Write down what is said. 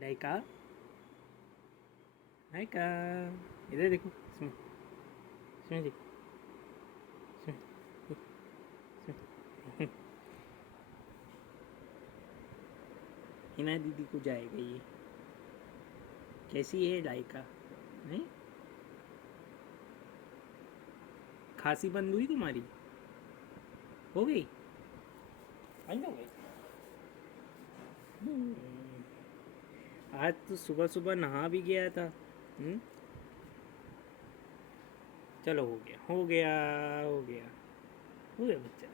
लाइका, लाइका, इधर देखो, इसमें इसमें देखो, इसमें, इसमें। हिना दीदी को जाएगा ये। कैसी है लाइका? नहीं, खांसी बंद हुई तुम्हारी? हो गई? बंद हो गई? आज तो सुबह सुबह नहा भी गया था। चलो, हो गया, हो गया, हो गया, हो गया बच्चा।